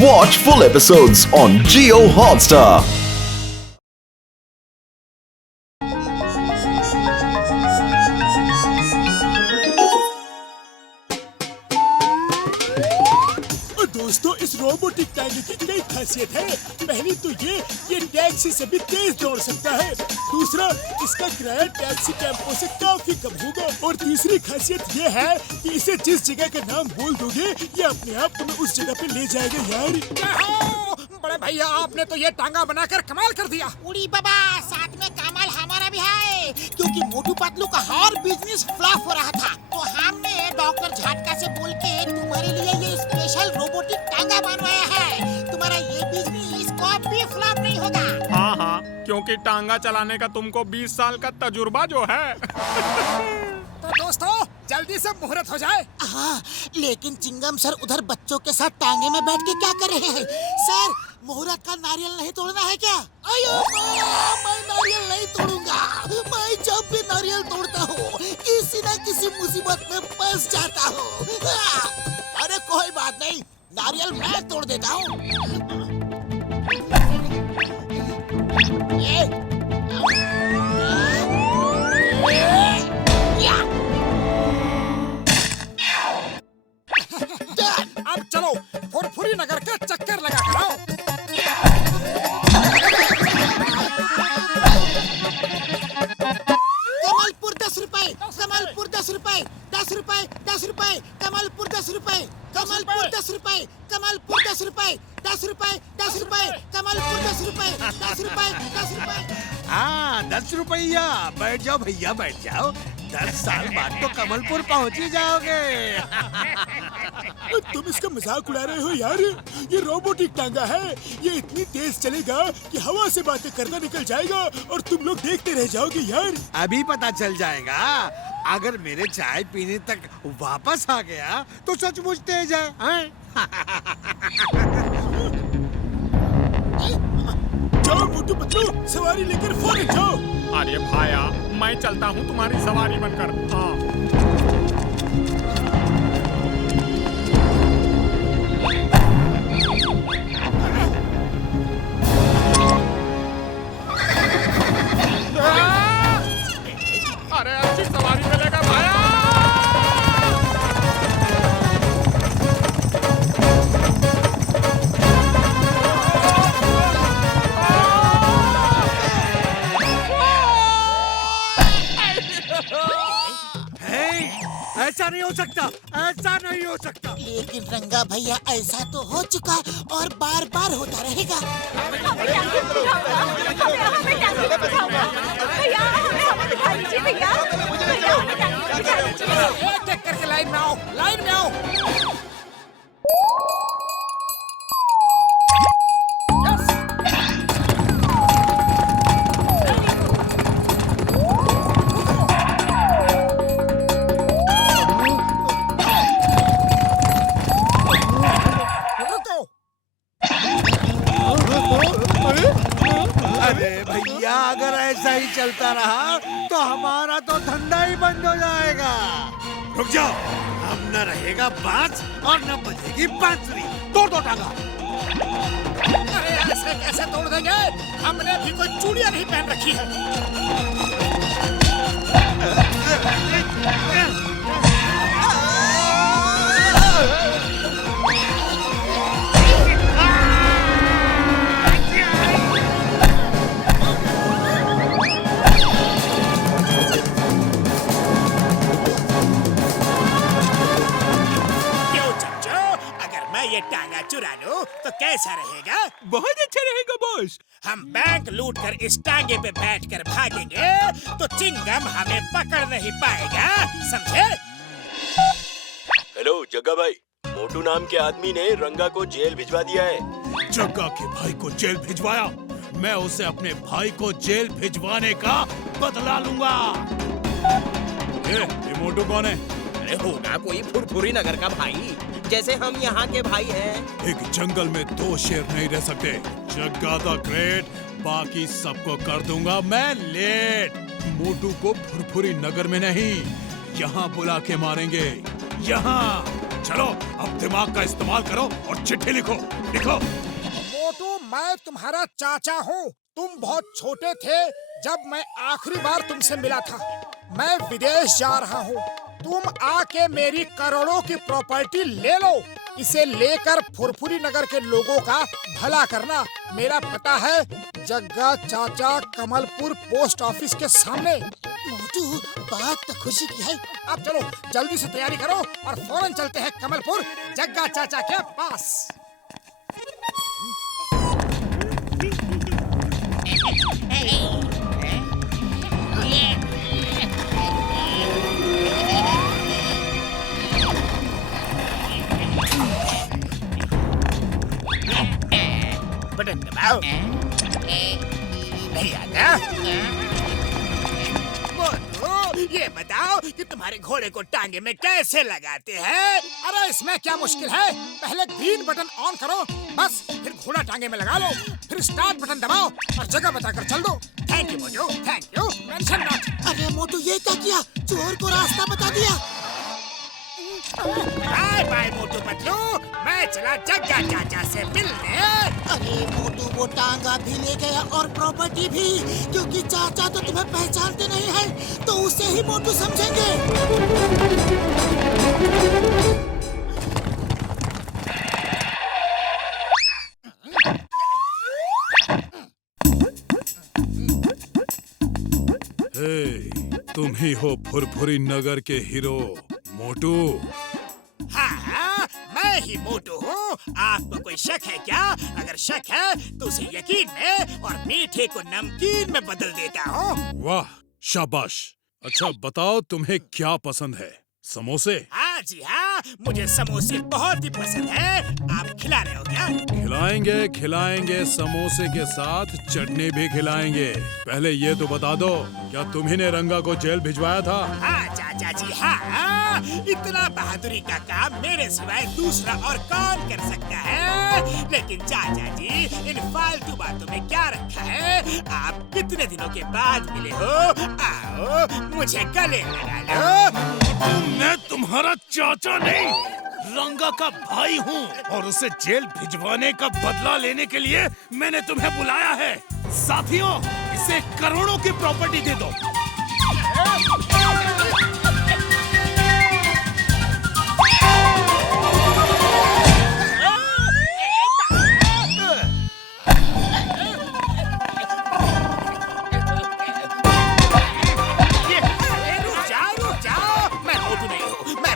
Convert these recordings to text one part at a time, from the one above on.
Watch full episodes on Jio Hotstar. दोस्तों, इस robotic टांगे की कई खासियत है। पहली तो ये टैक्सी से भी तेज दौड़ सकता है। दूसरा, इसका किराया टैक्सी टेम्पो से काफी कम होगा। और तीसरी खासियत ये है कि इसे जिस जगह का नाम बोल दोगे ये अपने आप तुम्हें उस जगह पे ले जाएगा यार। बड़े भैया, आपने तो ये टांगा बनाकर कमाल कर दिया। उड़ी बाबा, साथ में कमाल हमारा भी है, क्योंकि मोटू पतलू का हर बिजनेस फ्लॉप हो रहा था, तो हमने डॉक्टर झटका से बोल के तुम्हारे लिए ये स्पेशल रोबोटिक टांगा बनवाया है। तुम्हारा ये बिजनेस कभी फ्लॉप नहीं होगा। हाँ हाँ, क्योंकि टांगा चलाने का तुमको 20 साल का तजुर्बा जो है। तो दोस्तों, जल्दी से मुहूर्त हो जाए। हाँ, लेकिन चिंगम सर उधर बच्चों के साथ टांगे में बैठ के क्या कर रहे हैं? सर, मुहूर्त का नारियल नहीं तोड़ना है क्या? अयो मैं नारियल नहीं तोड़ूंगा। मैं जब भी नारियल तोड़ता हूँ किसी न किसी मुसीबत में फंस जाता हूँ। अरे कोई बात नहीं, नारियल मैं तोड़ देता हूँ। अब चलो फुरफुरी नगर के चक्कर लगा कर आओ। कमलपुर 10 रुपए, कमलपुर 10 रुपए, 10 रुपए, 10 रुपए, कमलपुर 10 रुपए, कमलपुर 10 रुपए, कमलपुर 10 रुपए, 10 रुपए, 10 रुपए, कमलपुर 10 रुपए, 10 रुपए, 10 रुपए। हाँ, 10 रुपया। बैठ जाओ भैया, बैठ जाओ। 10 साल बाद तो कमलपुर पहुंच ही जाओगे। तुम इसका मजाक उड़ा रहे हो यार। ये रोबोटिक टांगा है, ये इतनी तेज चलेगा कि हवा से बातें करना निकल जाएगा और तुम लोग देखते रह जाओगे यार। अभी पता चल जाएगा। अगर मेरे चाय पीने तक वापस आ गया तो सचमुच तेज है। जाओ मोटू पतलू, सवारी लेकर फौरन जाओ। अरे भाया, मैं चलता हूँ तुम्हारी सवारी बनकर। हाँ। अरे अच्छी सवारी मिलेगा भाया। ऐसा नहीं हो सकता, ऐसा नहीं हो सकता। लेकिन रंगा भैया, ऐसा तो हो चुका और बार बार होता रहेगा। एक एक करके लाइन में आओ, लाइन में आओ। अरे भैया, अगर ऐसा ही चलता रहा तो हमारा तो धंधा ही बंद हो जाएगा। रुक जाओ, अब न रहेगा बांस और न बजेगी बांसुरी। तोड़ दो टांगा। अरे ऐसे कैसे तोड़ देंगे? हमने भी कोई चूड़ियां नहीं पहन रखी है। ये टांगा चुरा लूं तो कैसा रहेगा? बहुत अच्छा रहेगा बॉस। हम बैंक लूट कर इस टांगे पे बैठकर भागेंगे तो चिंगम हमें पकड़ नहीं पाएगा, समझे? हेलो जग्गा भाई, मोटू नाम के आदमी ने रंगा को जेल भिजवा दिया है। जग्गा के भाई को जेल भिजवाया? मैं उसे अपने भाई को जेल भिजवाने का बदला लूंगा। ये मोटू कौन है? अरे होगा कोई फुरफुरी नगर का भाई, जैसे हम यहाँ के भाई हैं। एक जंगल में 2 शेर नहीं रह सकते। जग्गा द ग्रेट, बाकी सबको कर दूंगा मैं लेट। मोटू को फुरफुरी नगर में नहीं, यहाँ बुला के मारेंगे। यहाँ चलो अब दिमाग का इस्तेमाल करो और चिट्ठी लिखो। लिखो। मोटू, मैं तुम्हारा चाचा हूँ। तुम बहुत छोटे थे जब मैं आखिरी बार तुमसे मिला था। मैं विदेश जा रहा हूँ। तुम आके मेरी करोड़ों की प्रॉपर्टी ले लो। इसे लेकर फुरफुरी नगर के लोगों का भला करना। मेरा पता है जग्गा चाचा, कमलपुर पोस्ट ऑफिस के सामने। मोटू, बात तो खुशी की है। अब चलो जल्दी से तैयारी करो और फौरन चलते हैं कमलपुर जग्गा चाचा के पास। बटन दबाओ। नहीं आता? मोटू, ये बताओ कि तुम्हारे घोड़े को टांगे में कैसे लगाते हैं? अरे इसमें क्या मुश्किल है? पहले ग्रीन बटन ऑन करो, बस फिर घोड़ा टांगे में लगा लो, फिर स्टार्ट बटन दबाओ और जगह बताकर चल दो। Thank you Motu, thank you. Mention not. अरे मोटू, ये क्या किया? चोर को रास्ता बता दिया। बाय बाय मोटू पतलू, मैं चला जग्गा चाचा से मिलने। अरे मोटू, वो टांगा भी ले गया और प्रॉपर्टी भी, क्योंकि चाचा तो तुम्हें पहचानते नहीं है, तो उसे ही मोटू समझेंगे। तुम ही हो फुरफुरी नगर के हीरो मोटू। हाँ, मैं ही मोटू हूँ। आपको कोई शक है क्या? अगर शक है तो उसे यकीन में और मीठे को नमकीन में बदल देता हूँ। वाह, शाबाश। अच्छा बताओ, तुम्हें क्या पसंद है? समोसे? हाँ जी हाँ, मुझे समोसे बहुत ही पसंद है। आप खिला रहे हो क्या? खिलाएंगे खिलाएंगे, समोसे के साथ चटनी भी खिलाएंगे। पहले ये तो बता दो, क्या तुम्ही ने रंगा को जेल भिजवाया था? हाँ चाचा जी हाँ, इतना बहादुरी का काम मेरे सिवाय दूसरा और कौन कर सकता है। लेकिन चाचा जी, इन फालतू बातों में क्या रखा है? आप कितने दिनों के बाद मिले हो? आओ मुझे गले लगा लो। मैं तुम्हारा चाचा नहीं, रंगा का भाई हूँ और उसे जेल भिजवाने का बदला लेने के लिए मैंने तुम्हें बुलाया है। साथियों, इसे करोड़ों की प्रॉपर्टी दे दो।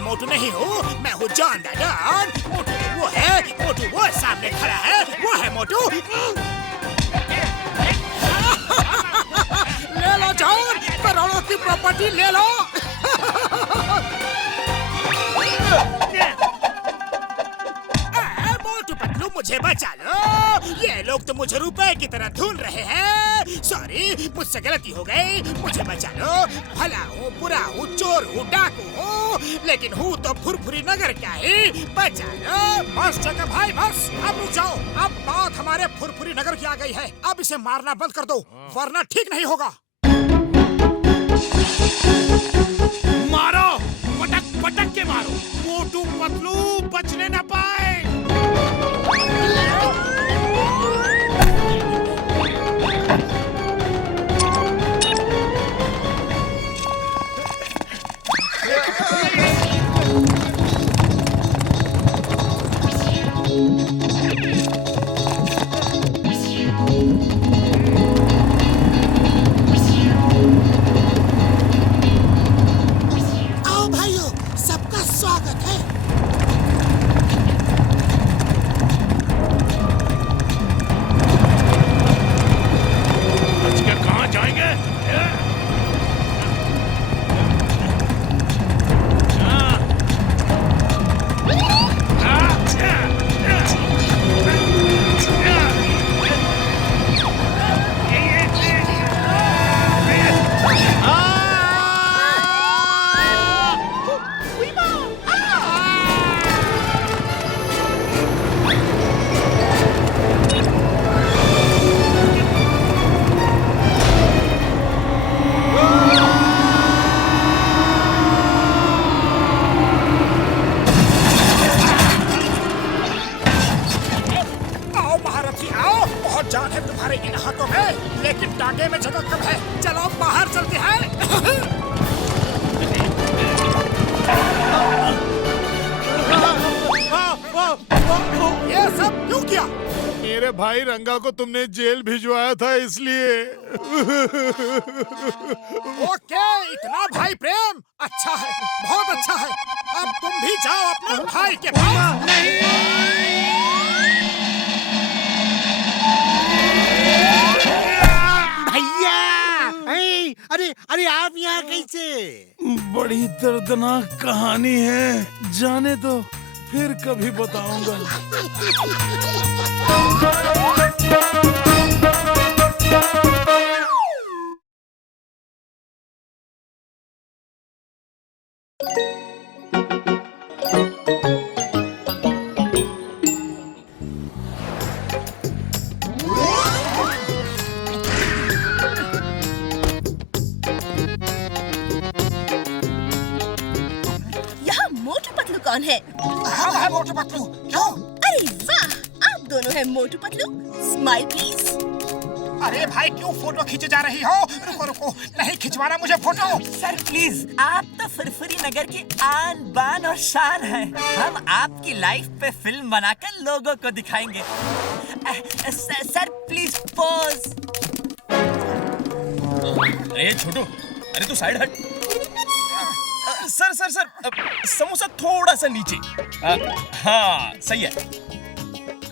मोटू नहीं हूँ, मैं हूँ जॉन द डॉन। मोटू वो है, मोटू वो सामने खड़ा है, वो है मोटू। ले लो जॉन, करोड़ों की प्रॉपर्टी ले लो। मोटू पतलू, मुझे बचा लो। ये लोग तो मुझे रुपए की तरह ढूंढ रहे हैं। सॉरी, मुझसे गलती हो गई, मुझे बचा लो। भला हूँ, बुरा हूँ, चोर हूँ, डाकू हूँ, लेकिन हूँ तो फुरफुरी नगर का ही। बचा लो। बस जगह भाई, बस अब रुक जाओ। अब बात हमारे फुरफुरी नगर की आ गई है। अब इसे मारना बंद कर दो, वरना ठीक नहीं होगा। मारो, पटक पटक के मारो। मोटू पतलू बचने न पाए। आओ भाइयों, सबका स्वागत है। जान है तुम्हारे इन हाथों में, लेकिन टांगे में जगह कम है। चलो बाहर चलते हैं। ये सब क्यों किया? मेरे भाई रंगा को तुमने जेल भिजवाया था इसलिए। ओके, इतना भाई प्रेम अच्छा है, बहुत अच्छा है। अब तुम भी जाओ अपने भाई के पास। भैया, अरे अरे आप यहाँ कैसे? बड़ी दर्दनाक कहानी है, जाने दो, फिर कभी बताऊंगा। यहाँ मोटू पतलू कौन है? हम है मोटू पतलू। क्यों? अरे वाह, आप दोनों हैं मोटू पतलू। Smile please. अरे भाई क्यों फोटो खींचे जा रही हो? रुको रुको, नहीं खिंचवाना मुझे फोटो। सर प्लीज, आप तो फुरफुरी नगर की आन बान और शान हैं। हम आपकी लाइफ पे फिल्म बनाकर लोगों को दिखाएंगे। Sir please pose. अरे छोटू, अरे तू साइड हट। सर सर सर, समोसा थोड़ा सा नीचे। हाँ सही है।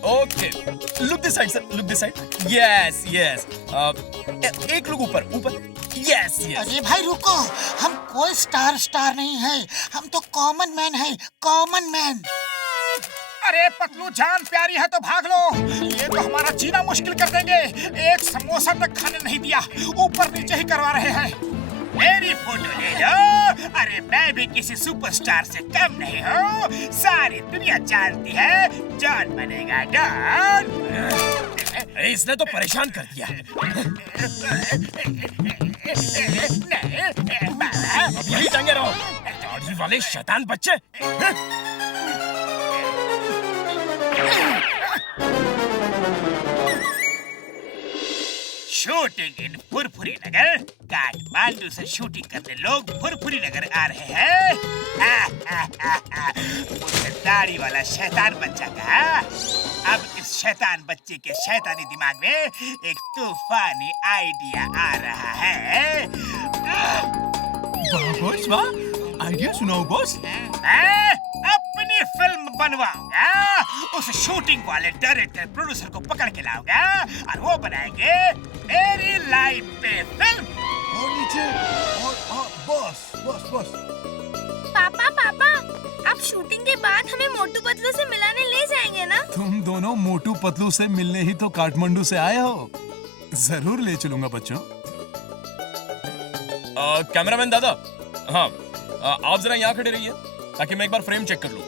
Okay, look this side sir, look this side. Yes yes, एक लुक ऊपर ऊपर। Yes yes. अरे भाई रुको, हम कोई स्टार नहीं है, हम तो कॉमन मैन है, कॉमन मैन। अरे पतलू जान प्यारी है तो भाग लो, ये तो हमारा जीना मुश्किल कर देंगे। एक समोसा तक खाने नहीं दिया, ऊपर नीचे ही करवा रहे हैं। मेरी फोटो ले लो। अरे मैं भी किसी सुपरस्टार से कम नहीं हूँ, सारी दुनिया जानती है जॉन बनेगा डॉन। इसने तो परेशान कर दिया। अब यही टंगे रहो, दाढ़ी वाले शैतान बच्चे। शूटिंग इन फुरफुरी नगर। काठमांडू से शूटिंग करने लोग फुरफुरी नगर आ रहे हैं। मुझे दाढ़ी वाला शैतान बच्चा कहा। अब इस शैतान बच्चे के शैतानी दिमाग में एक तूफानी आइडिया आ रहा है। बॉस वाह, आइडिया सुनाओ बॉस। मैं अपनी फिल्म बनवाऊंगा, उस शूटिंग वाले डायरेक्टर प्रोड्यूसर को पकड़ के लाऊंगा और वो बनाएंगे मेरी लाइफ पे फिल्म। और नीचे, और बॉस बॉस बॉस। पापा पापा, आप शूटिंग के बाद हमें मोटू पतलू से मिलाने ले जाएंगे ना? तुम दोनों मोटू पतलू से मिलने ही तो काठमांडू से आए हो। जरूर ले चलूंगा बच्चों। कैमरामैन दादा, हाँ आप जरा यहाँ खड़े रहिए ताकि मैं एक बार फ्रेम चेक कर लूं।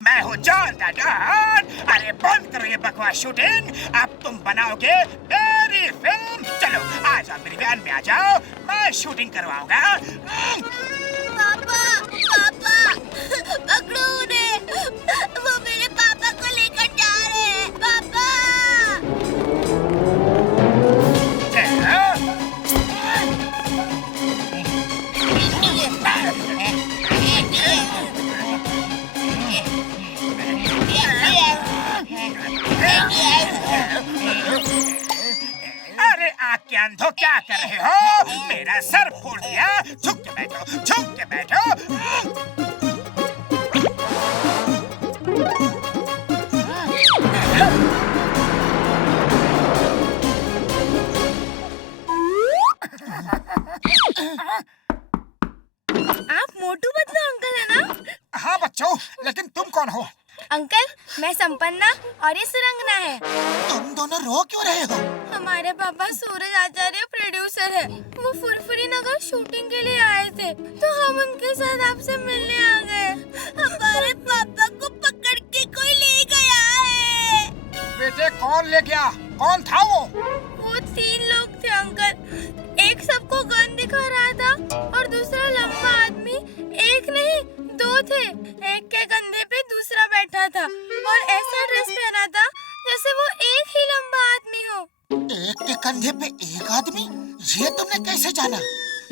मैं हूँ जॉन द डॉन। अरे बंद करो ये बकवास शूटिंग, अब तुम बनाओगे मेरी फिल्म। चलो आ जाओ मेरी वैन में आ जाओ, मैं शूटिंग करवाऊंगा। पापा पापा, पकड़ो उन्हें, वो मेरे पापा को लेकर जा रहे हैं। पापा अरे आँख के अंधो क्या कर रहे हो? मेरा सर फोड़ दिया। झुक के बैठो, झुक के बैठो। आप मोटू पतलू अंकल है ना? हाँ बच्चों, लेकिन तुम कौन हो? अंकल, मैं संपन्ना और ये सुरंगना है। तुम दोनों रो क्यों रहे हो? हमारे पापा सूरज आचार्य प्रोड्यूसर है, वो फुरफुरी नगर शूटिंग के लिए आए थे, तो हम उनके साथ आपसे मिलने आ गए। हमारे पापा को बेटे कौन ले गया? कौन था वो? वो 3 लोग थे अंकल। एक सबको गन दिखा रहा था और दूसरा लंबा आदमी। एक नहीं 2 थे। एक के कंधे पे दूसरा बैठा था और ऐसा ड्रेस पहना था जैसे वो एक ही लंबा आदमी हो। एक के कंधे पे एक आदमी? ये तुमने कैसे जाना?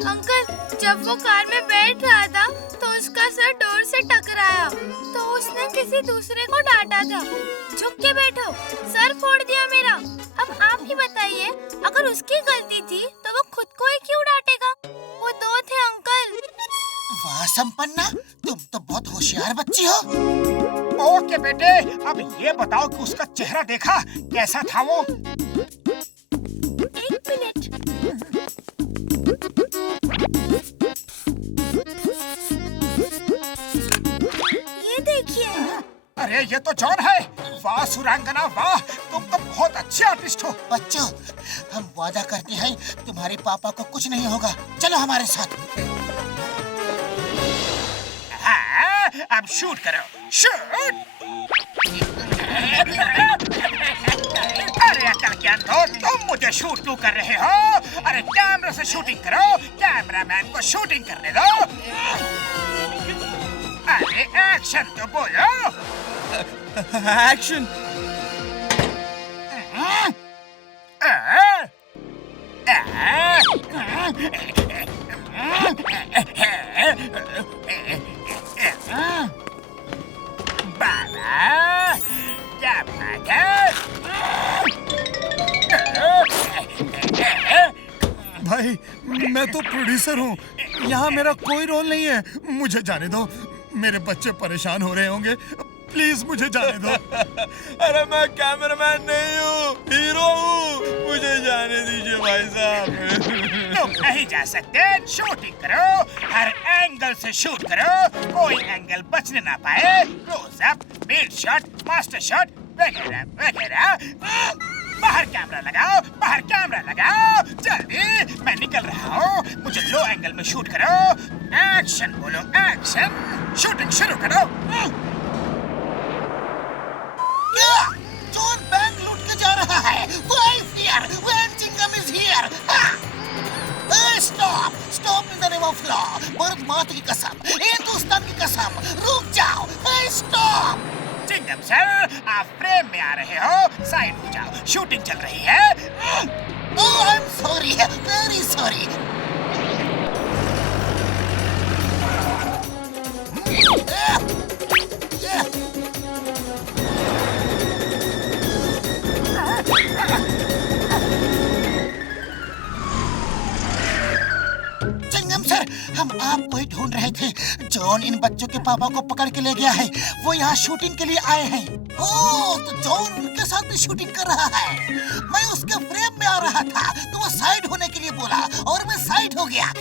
अंकल जब वो कार में बैठ रहा था तो उसका सर डोर से टकराया तो उसने किसी दूसरे को डांटा था। झुक के बैठो, सर फोड़ दिया मेरा। अब आप ही बताइए, अगर उसकी गलती थी तो वो खुद को ही क्यों डांटेगा? वो 2 थे अंकल। वाह संपन्ना, तुम तो बहुत होशियार बच्ची हो। ओके बेटे, अब ये बताओ कि उसका चेहरा देखा कैसा था वो? 1 मिनट। ये देखिए। अरे ये तो जॉन है। वाह सुरांगना वाह, तुम तो बहुत अच्छे आर्टिस्ट हो। बच्चों, हम वादा करते हैं तुम्हारे पापा को कुछ नहीं होगा। चलो हमारे साथ। हाँ, अब शूट करो, शूट। अरे अकल के अंधो, तुम मुझे शूट क्यों कर रहे हो? अरे कैमरा से शूटिंग करो, कैमरामैन को शूटिंग करने दो। अरे एक्शन तो बोलो। एक्शन। बाबा क्या बात है? भाई, मैं तो प्रोड्यूसर हूँ, यहाँ मेरा कोई रोल नहीं है। मुझे जाने दो, मेरे बच्चे परेशान हो रहे होंगे। प्लीज मुझे जाने दो। अरे मैं कैमरामैन नहीं हूँ, हीरो हूँ। मुझे जाने दीजिए भाई साहब। तुम नहीं जा सकते। शूटिंग करो, हर एंगल से शूट करो, कोई एंगल बचने ना पाए। Close up, mid shot, master shot वगैरह वगैरह। बाहर कैमरा लगाओ, बाहर कैमरा लगाओ, जल्दी। मैं निकल रहा हूँ, मुझे लो एंगल में शूट करो। एक्शन बोलो, एक्शन। शूटिंग शुरू करो। क्या? जॉन बैंक लूट के जा रहा है। Why fear when Chingam is here? Stop! Stop in the name of law. Bharat माता की कसम, हिंदुस्तान की कसम, रुक जाओ। Stop! चिंगम सर, आप फ्रेम में आ रहे हो, साइड हो जाओ, शूटिंग चल रही है। Oh, I'm sorry, very sorry. चिंगम सर, हम आपको ही ढूंढ रहे थे। जॉन इन बच्चों के पापा को पकड़ के ले गया है। वो यहाँ शूटिंग के लिए आए हैं। ओह, तो जॉन उनके साथ भी शूटिंग कर रहा है। मैं उसके फ्रेम में आ रहा था तो वो साइड होने के लिए बोला और मैं साइड हो गया।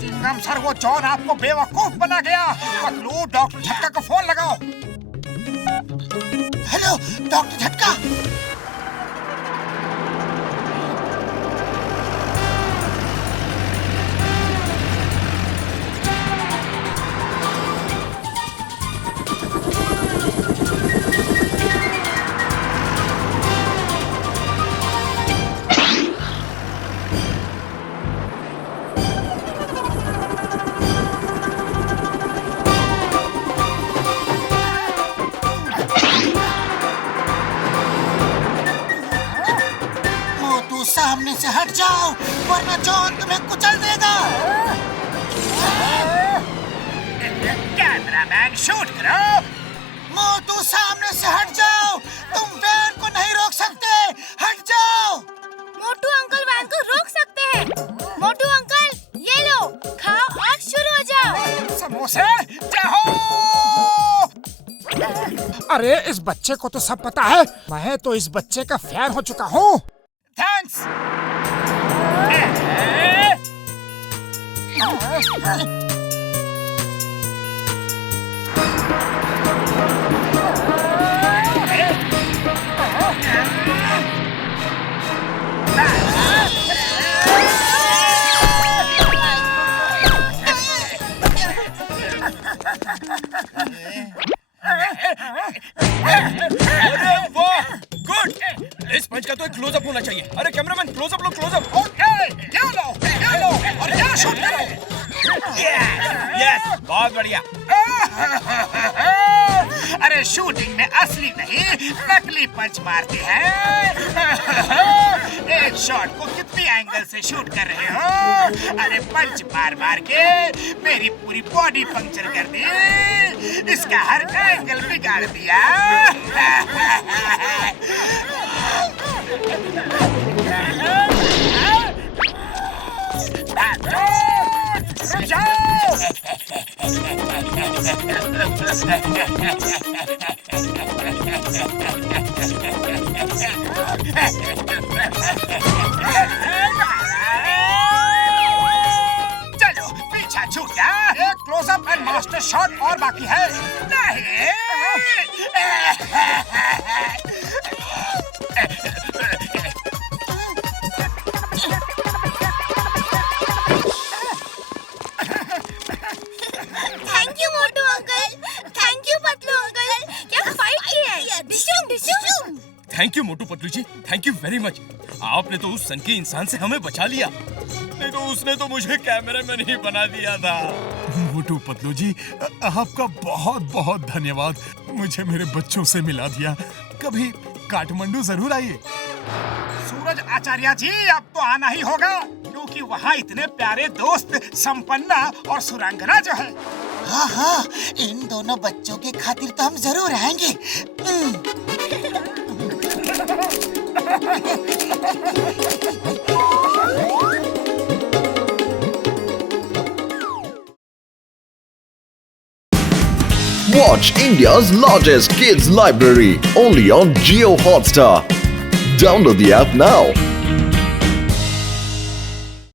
चिंगम सर, वो जॉन आपको बेवकूफ बना गया। पतलू, डॉक्टर झटका को फोन लगाओ। हेलो डॉक्टर झटका। सामने से हट जाओ वरना जॉन तुम्हें कुचल देगा। कैमरामैन शूट करो। मोटू सामने से हट जाओ, तुम वैन को नहीं रोक सकते। हट जाओ। मोटू अंकल वैन को रोक सकते हैं। मोटू अंकल ये लो, खाओ और शुरू हो जाओ। समोसे जाओ। अरे इस बच्चे को तो सब पता है। मैं तो इस बच्चे का फैन हो चुका हूँ। थैंक्स। अरे वाह, गुड। पंच का तो एक क्लोजअप होना चाहिए। अरे कैमरामैन क्लोजअप लो, क्लोजअप। ओके, ये लो और यहाँ शूट करो। यस, बहुत बढ़िया। अरे शूटिंग में असली नहीं नकली पंच मारते हैं। एक शॉट को कितनी एंगल से शूट कर रहे हो? अरे पंच मार मार के मेरी पूरी बॉडी पंक्चर कर दी, इसका हर एंगल बिगाड़ दिया। रुक जाओ! चलो पीछा छूटा। एक क्लोजअप एंड मास्टर शॉट और बाकी है। नहीं thank you Motu uncle, thank you Patlu uncle, क्या फाइट की है। डिशुम डिशुम। Thank you Motu Patlu ji, thank you very much. आपने तो उस सनकी इंसान से हमें बचा लिया, नहीं तो उसने तो मुझे कैमरामैन ही बना दिया था। मोटू पतलू जी, आपका बहुत बहुत धन्यवाद, मुझे मेरे बच्चों से मिला दिया। कभी काठमांडू जरूर आइए। सूरज आचार्य जी, अब तो आना ही होगा, क्योंकि वहाँ इतने प्यारे दोस्त संपन्ना और सुरंगना जो है। हाँ हाँ, इन दोनों बच्चों के खातिर तो हम जरूर आएंगे। Watch India's largest kids library only on Jio Hotstar. Download the app now.